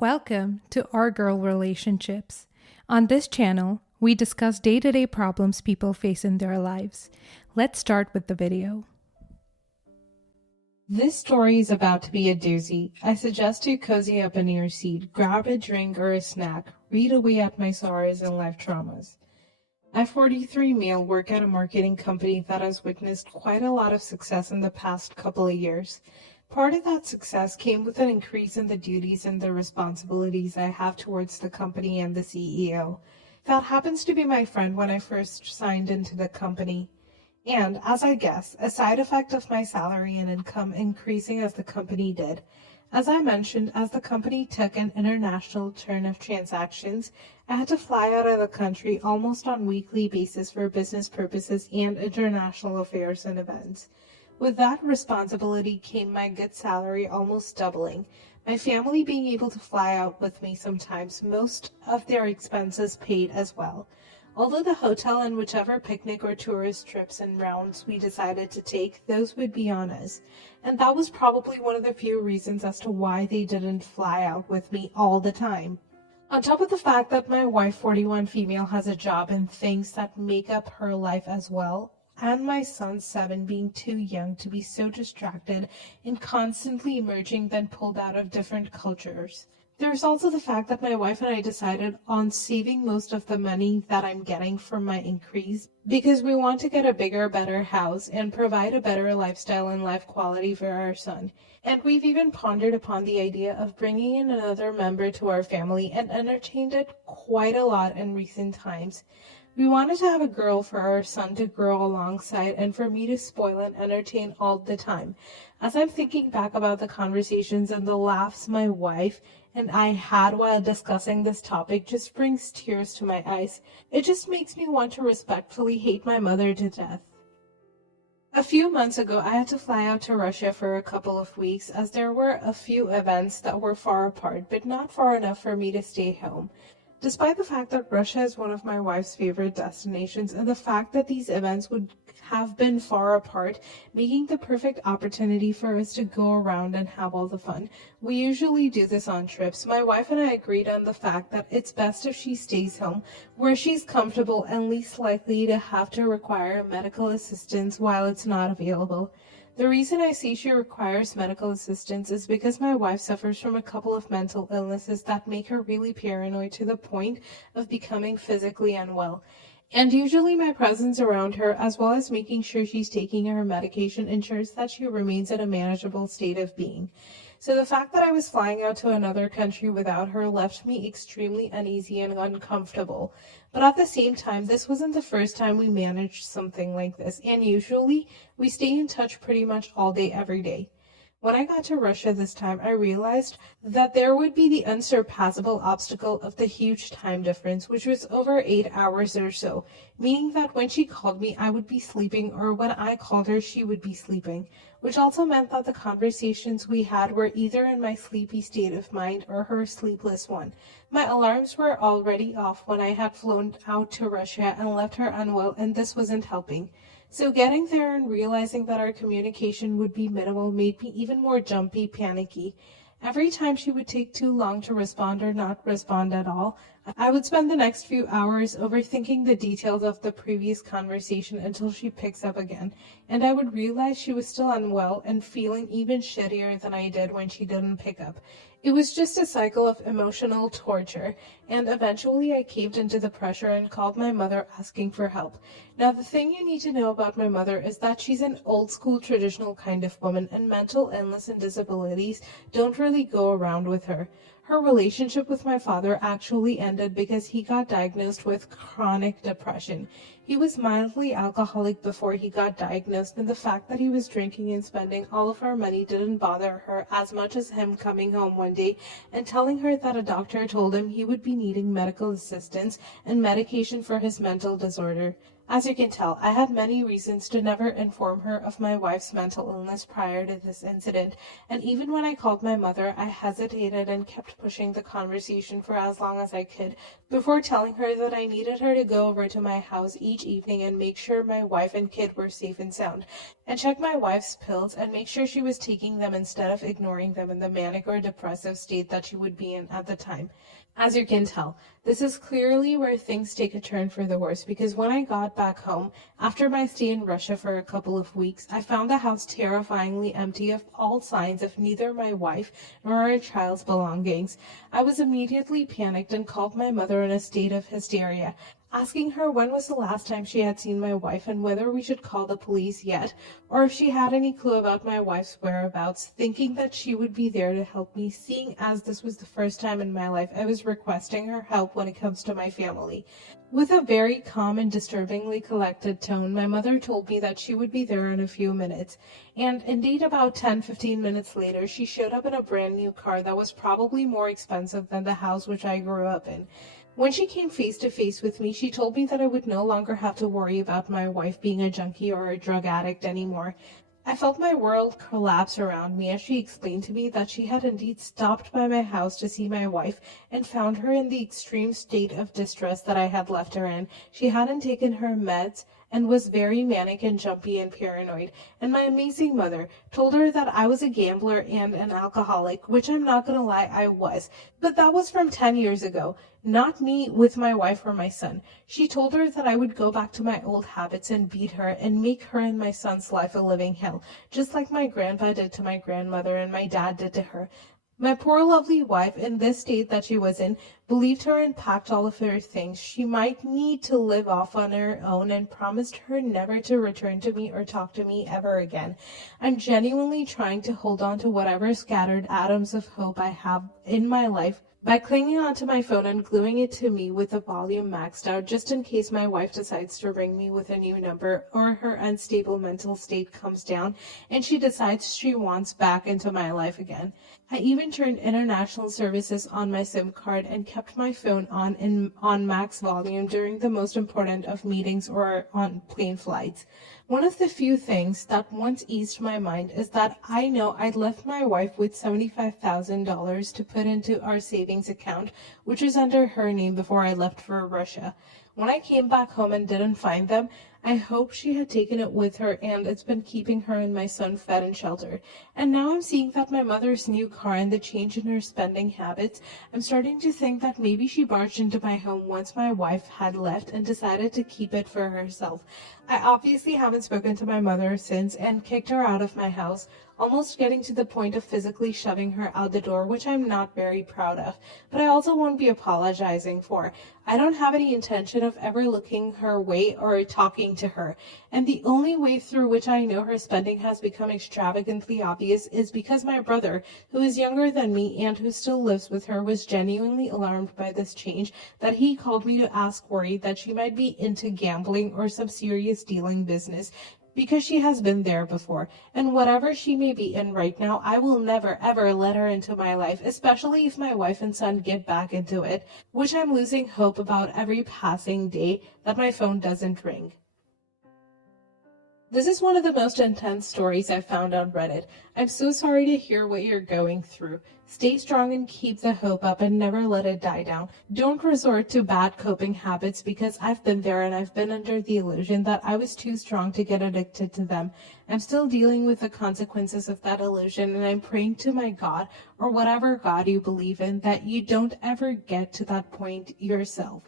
Welcome to Our Girl Relationships. On this channel, we discuss day-to-day problems people face in their lives. Let's start with the video. This story is about to be a doozy. I suggest you cozy up in your seat, grab a drink or a snack, read away at my sorrows and life traumas. I, 43 male, work at a marketing company that has witnessed quite a lot of success in the past couple of years. Part of that success came with an increase in the duties and the responsibilities I have towards the company and the CEO. That happens to be my friend when I first signed into the company. And, as I guess, a side effect of my salary and income increasing as the company did. As I mentioned, as the company took an international turn of transactions, I had to fly out of the country almost on a weekly basis for business purposes and international affairs and events. With that responsibility came my good salary almost doubling, my family being able to fly out with me sometimes, most of their expenses paid as well. Although the hotel and whichever picnic or tourist trips and rounds we decided to take, those would be on us. And that was probably one of the few reasons as to why they didn't fly out with me all the time. On top of the fact that my wife, 41 female, has a job and things that make up her life as well, and my son, 7, being too young to be so distracted and constantly emerging then pulled out of different cultures. There's also the fact that my wife and I decided on saving most of the money that I'm getting from my increase because we want to get a bigger, better house and provide a better lifestyle and life quality for our son. And we've even pondered upon the idea of bringing in another member to our family and entertained it quite a lot in recent times. We wanted to have a girl for our son to grow alongside and for me to spoil and entertain all the time. As I'm thinking back about the conversations and the laughs my wife and I had while discussing this topic just brings tears to my eyes. It just makes me want to respectfully hate my mother to death. A few months ago, I had to fly out to Russia for a couple of weeks as there were a few events that were far apart, but not far enough for me to stay home. Despite the fact that Russia is one of my wife's favorite destinations and the fact that these events would have been far apart, making the perfect opportunity for us to go around and have all the fun. We usually do this on trips. My wife and I agreed on the fact that it's best if she stays home, where she's comfortable and least likely to have to require medical assistance while it's not available. The reason I say she requires medical assistance is because my wife suffers from a couple of mental illnesses that make her really paranoid to the point of becoming physically unwell. And usually my presence around her, as well as making sure she's taking her medication, ensures that she remains in a manageable state of being. So the fact that I was flying out to another country without her left me extremely uneasy and uncomfortable. But at the same time, this wasn't the first time we managed something like this, and usually we stay in touch pretty much all day, every day. When I got to Russia this time, I realized that there would be the unsurpassable obstacle of the huge time difference, which was over 8 hours or so, meaning that when she called me, I would be sleeping, or when I called her, she would be sleeping, which also meant that the conversations we had were either in my sleepy state of mind or her sleepless one. My alarms were already off when I had flown out to Russia and left her unwell, and this wasn't helping. So getting there and realizing that our communication would be minimal made me even more jumpy, panicky. Every time she would take too long to respond or not respond at all, I would spend the next few hours overthinking the details of the previous conversation until she picks up again, and I would realize she was still unwell and feeling even shittier than I did when she didn't pick up. It was just a cycle of emotional torture, and eventually I caved into the pressure and called my mother asking for help. Now, the thing you need to know about my mother is that she's an old-school traditional kind of woman, and mental illness and disabilities don't really go around with her. Her relationship with my father actually ended because he got diagnosed with chronic depression. He was mildly alcoholic before he got diagnosed, and the fact that he was drinking and spending all of our money didn't bother her as much as him coming home one day and telling her that a doctor told him he would be needing medical assistance and medication for his mental disorder. As you can tell, I had many reasons to never inform her of my wife's mental illness prior to this incident, and even when I called my mother, I hesitated and kept pushing the conversation for as long as I could before telling her that I needed her to go over to my house each evening and make sure my wife and kid were safe and sound, and check my wife's pills and make sure she was taking them instead of ignoring them in the manic or depressive state that she would be in at the time. As you can tell, this is clearly where things take a turn for the worse, because when I got back home, after my stay in Russia for a couple of weeks, I found the house terrifyingly empty of all signs of neither my wife nor our child's belongings. I was immediately panicked and called my mother in a state of hysteria, asking her when was the last time she had seen my wife and whether we should call the police yet, or if she had any clue about my wife's whereabouts, thinking that she would be there to help me, seeing as this was the first time in my life I was requesting her help when it comes to my family. With a very calm and disturbingly collected tone, my mother told me that she would be there in a few minutes, and indeed about 10-15 minutes later she showed up in a brand new car that was probably more expensive than the house which I grew up in. When she came face to face with me, she told me that I would no longer have to worry about my wife being a junkie or a drug addict anymore. I felt my world collapse around me as she explained to me that she had indeed stopped by my house to see my wife and found her in the extreme state of distress that I had left her in. She hadn't taken her meds and was very manic and jumpy and paranoid, and my amazing mother told her that I was a gambler and an alcoholic, which I'm not gonna lie, I was, but that was from 10 years ago, not me with my wife or my son. She told her that I would go back to my old habits and beat her and make her and my son's life a living hell, just like my grandpa did to my grandmother and my dad did to her. My poor lovely wife, in this state that she was in, believed her and packed all of her things she might need to live off on her own and promised her never to return to me or talk to me ever again. I'm genuinely trying to hold on to whatever scattered atoms of hope I have in my life by clinging onto my phone and gluing it to me with the volume maxed out just in case my wife decides to ring me with a new number or her unstable mental state comes down and she decides she wants back into my life again. I even turned international services on my SIM card and kept my phone on max volume during the most important of meetings or on plane flights. One of the few things that once eased my mind is that I know I'd left my wife with $75,000 to put into our savings account, which is under her name before I left for Russia. When I came back home and didn't find them, I hoped she had taken it with her and it's been keeping her and my son fed and sheltered. And now I'm seeing that my mother's new car and the change in her spending habits, I'm starting to think that maybe she barged into my home once my wife had left and decided to keep it for herself. I obviously haven't spoken to my mother since and kicked her out of my house, almost getting to the point of physically shoving her out the door, which I'm not very proud of, but I also won't be apologizing for. I don't have any intention of ever looking her way or talking to her, and the only way through which I know her spending has become extravagantly obvious is because my brother, who is younger than me and who still lives with her, was genuinely alarmed by this change that he called me to ask, worried that she might be into gambling or some serious dealing business, because she has been there before, and whatever she may be in right now, I will never ever let her into my life, especially if my wife and son get back into it, which I'm losing hope about every passing day that my phone doesn't ring. This is one of the most intense stories I've found on Reddit. I'm so sorry to hear what you're going through. Stay strong and keep the hope up and never let it die down. Don't resort to bad coping habits because I've been there and I've been under the illusion that I was too strong to get addicted to them. I'm still dealing with the consequences of that illusion and I'm praying to my God, or whatever God you believe in, that you don't ever get to that point yourself.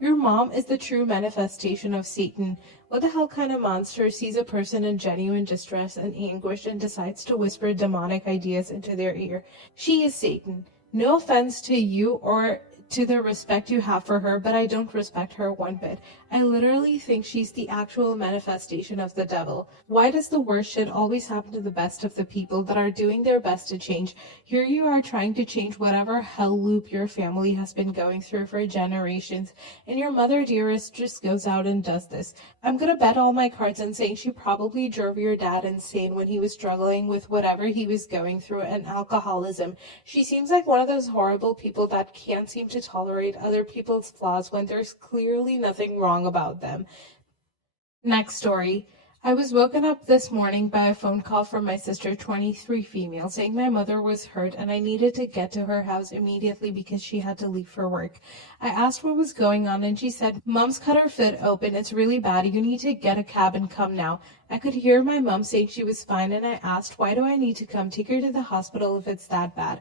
Your mom is the true manifestation of Satan. What the hell kind of monster sees a person in genuine distress and anguish and decides to whisper demonic ideas into their ear? She is Satan. No offense to you or to the respect you have for her, but I don't respect her one bit. I literally think she's the actual manifestation of the devil. Why does the worst shit always happen to the best of the people that are doing their best to change? Here you are trying to change whatever hell loop your family has been going through for generations, and your mother dearest just goes out and does this. I'm gonna bet all my cards on saying she probably drove your dad insane when he was struggling with whatever he was going through and alcoholism. She seems like one of those horrible people that can't seem to tolerate other people's flaws when there's clearly nothing wrong about them. Next story. I was woken up this morning by a phone call from my sister, 23 female, saying my mother was hurt and I needed to get to her house immediately because she had to leave for work. I asked what was going on and she said, Mom's cut her foot open. It's really bad. You need to get a cab and come now. I could hear my mom saying she was fine and I asked, why do I need to come? Take her to the hospital if it's that bad.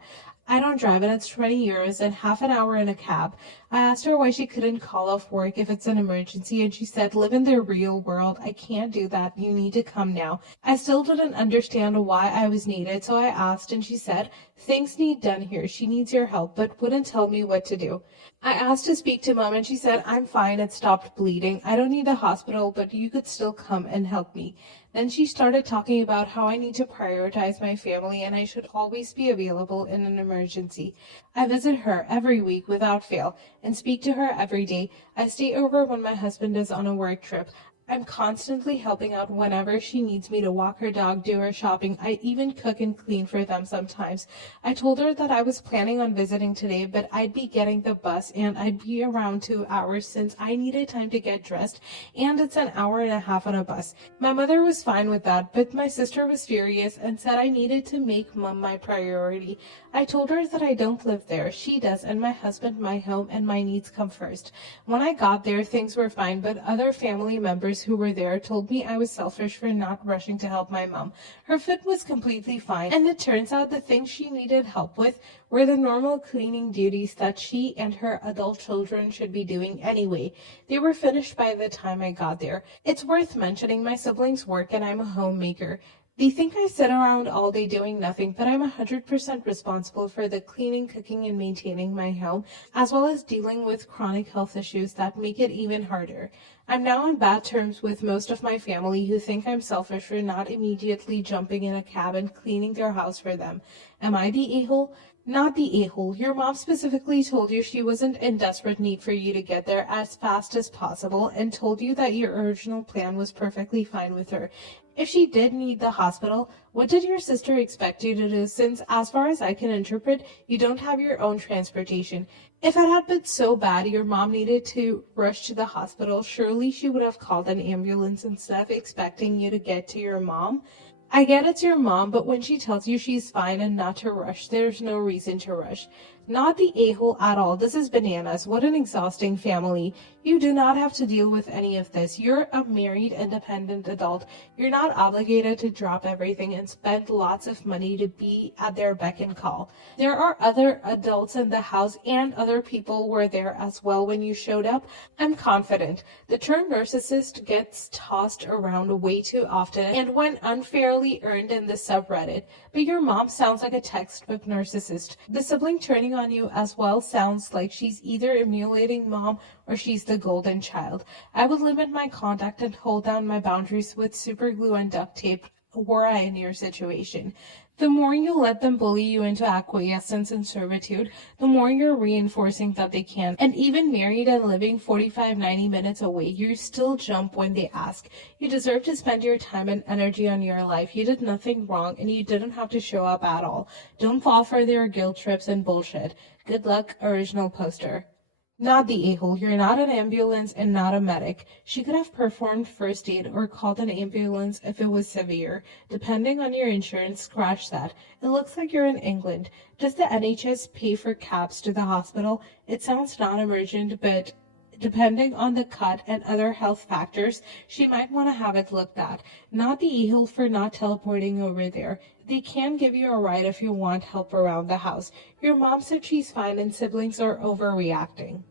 I don't drive and it's 20 euros and half an hour in a cab. I asked her why she couldn't call off work if it's an emergency and she said, live in the real world. I can't do that. You need to come now. I still didn't understand why I was needed, so I asked and she said, things need done here. She needs your help, but wouldn't tell me what to do. I asked to speak to mom and she said, I'm fine. It stopped bleeding. I don't need the hospital, but you could still come and help me. Then she started talking about how I need to prioritize my family and I should always be available in an emergency. I visit her every week without fail and speak to her every day. I stay over when my husband is on a work trip. I'm constantly helping out whenever she needs me to walk her dog, do her shopping. I even cook and clean for them sometimes. I told her that I was planning on visiting today, but I'd be getting the bus and I'd be around 2 hours since I needed time to get dressed and it's an hour and a half on a bus. My mother was fine with that, but my sister was furious and said I needed to make mom my priority. I told her that I don't live there. She does, and my husband, my home, and my needs come first. When I got there, things were fine, but other family members who were there told me I was selfish for not rushing to help my mom. Her foot was completely fine, and it turns out the things she needed help with were the normal cleaning duties that she and her adult children should be doing anyway. They were finished by the time I got there. It's worth mentioning my siblings work and I'm a homemaker. They think I sit around all day doing nothing, but I'm 100% responsible for the cleaning, cooking, and maintaining my home, as well as dealing with chronic health issues that make it even harder. I'm now on bad terms with most of my family who think I'm selfish for not immediately jumping in a cab and cleaning their house for them. Am I the a-hole? Not the a-hole. Your mom specifically told you she wasn't in desperate need for you to get there as fast as possible and told you that your original plan was perfectly fine with her. If she did need the hospital, what did your sister expect you to do since, as far as I can interpret, you don't have your own transportation? If it had been so bad your mom needed to rush to the hospital, surely she would have called an ambulance instead of expecting you to get to your mom. I get it's your mom, but when she tells you she's fine and not to rush, there's no reason to rush. Not the a-hole at all. This is bananas. What an exhausting family. You do not have to deal with any of this. You're a married, independent adult. You're not obligated to drop everything and spend lots of money to be at their beck and call. There are other adults in the house and other people were there as well when you showed up. I'm confident. The term narcissist gets tossed around way too often and when unfairly earned in the subreddit. But your mom sounds like a textbook narcissist. The sibling turning on you as well sounds like she's either emulating mom or she's the golden child. I would limit my contact and hold down my boundaries with super glue and duct tape were I in your situation. The more you let them bully you into acquiescence and servitude, the more you're reinforcing that they can. And even married and living 45-90 minutes away, you still jump when they ask. You deserve to spend your time and energy on your life. You did nothing wrong and you didn't have to show up at all. Don't fall for their guilt trips and bullshit. Good luck, original poster. Not the a-hole. You're not an ambulance and not a medic. She could have performed first aid or called an ambulance if it was severe. Depending on your insurance, scratch that. It looks like you're in England. Does the NHS pay for cabs to the hospital? It sounds non-emergent, but depending on the cut and other health factors, she might want to have it looked at. Not the a-hole for not teleporting over there. They can give you a ride if you want help around the house. Your mom said she's fine and siblings are overreacting.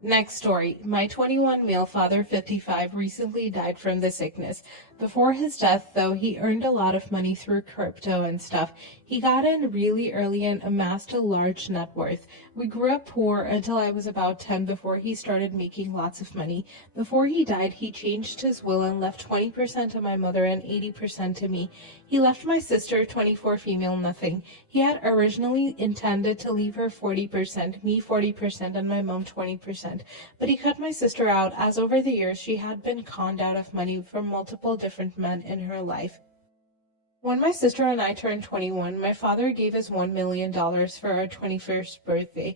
Next story. My 21 male father, 55, recently died from the sickness. Before his death, though, he earned a lot of money through crypto and stuff. He got in really early and amassed a large net worth. We grew up poor until I was about 10 before he started making lots of money. Before he died, he changed his will and left 20% to my mother and 80% to me. He left my sister, 24 female, nothing. He had originally intended to leave her 40%, me 40%, and my mom 20%. But he cut my sister out as over the years she had been conned out of money from multiple different men in her life. When my sister and I turned 21, my father gave us $1 million for our 21st birthday.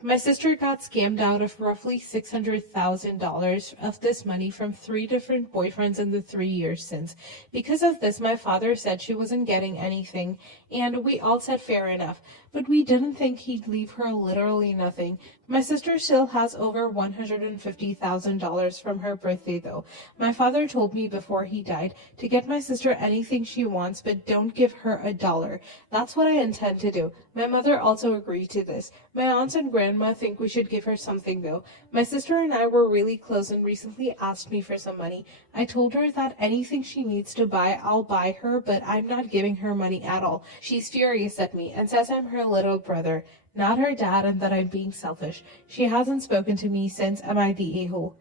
My sister got scammed out of roughly $600,000 of this money from 3 different boyfriends in the 3 years since. Because of this, my father said she wasn't getting anything, and we all said fair enough. But we didn't think he'd leave her literally nothing. My sister still has over $150,000 from her birthday, though. My father told me before he died to get my sister anything she wants, but don't give her a dollar. That's what I intend to do. My mother also agreed to this. My aunts and grandma think we should give her something, though. My sister and I were really close and recently asked me for some money. I told her that anything she needs to buy, I'll buy her, but I'm not giving her money at all. She's furious at me and says I'm her little brother, not her dad, and that I'm being selfish. She hasn't spoken to me since. Am I the a-hole?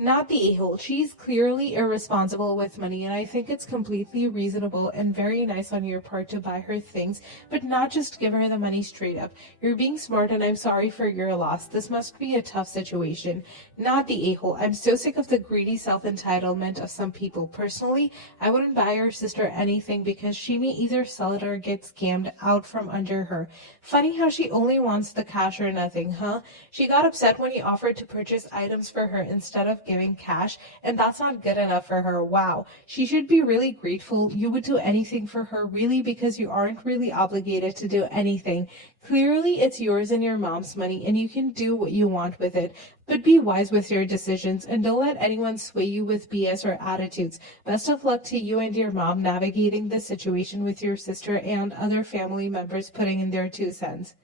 Not the a-hole. She's clearly irresponsible with money, and I think it's completely reasonable and very nice on your part to buy her things, but not just give her the money straight up. You're being smart, and I'm sorry for your loss. This must be a tough situation. Not the a-hole. I'm so sick of the greedy self-entitlement of some people. Personally, I wouldn't buy your sister anything because she may either sell it or get scammed out from under her. Funny how she only wants the cash or nothing, huh? She got upset when you offered to purchase items for her instead of giving cash, and that's not good enough for her. Wow. She should be really grateful you would do anything for her, really, because you aren't really obligated to do anything. Clearly, it's yours and your mom's money, and you can do what you want with it. But be wise with your decisions, and don't let anyone sway you with BS or attitudes. Best of luck to you and your mom navigating this situation with your sister and other family members putting in their 2 cents.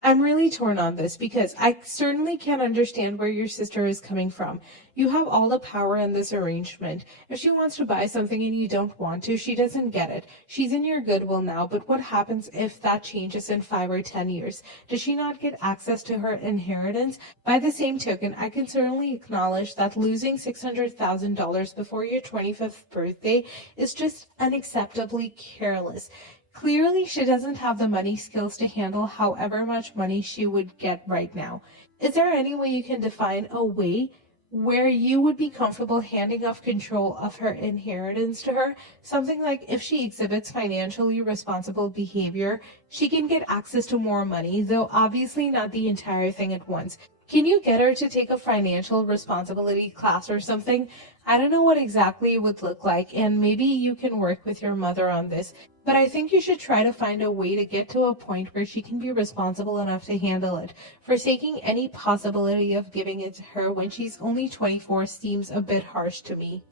I'm really torn on this because I certainly can understand where your sister is coming from. You have all the power in this arrangement. If she wants to buy something and you don't want to, she doesn't get it. She's in your goodwill now, but what happens if that changes in 5 or 10 years? Does she not get access to her inheritance? By the same token, I can certainly acknowledge that losing $600,000 before your 25th birthday is just unacceptably careless. Clearly, she doesn't have the money skills to handle however much money she would get right now. Is there any way you can define a way where you would be comfortable handing off control of her inheritance to her? Something like if she exhibits financially responsible behavior, she can get access to more money, though obviously not the entire thing at once. Can you get her to take a financial responsibility class or something? I don't know what exactly it would look like, and maybe you can work with your mother on this. But I think you should try to find a way to get to a point where she can be responsible enough to handle it. Forsaking any possibility of giving it to her when she's only 24 seems a bit harsh to me.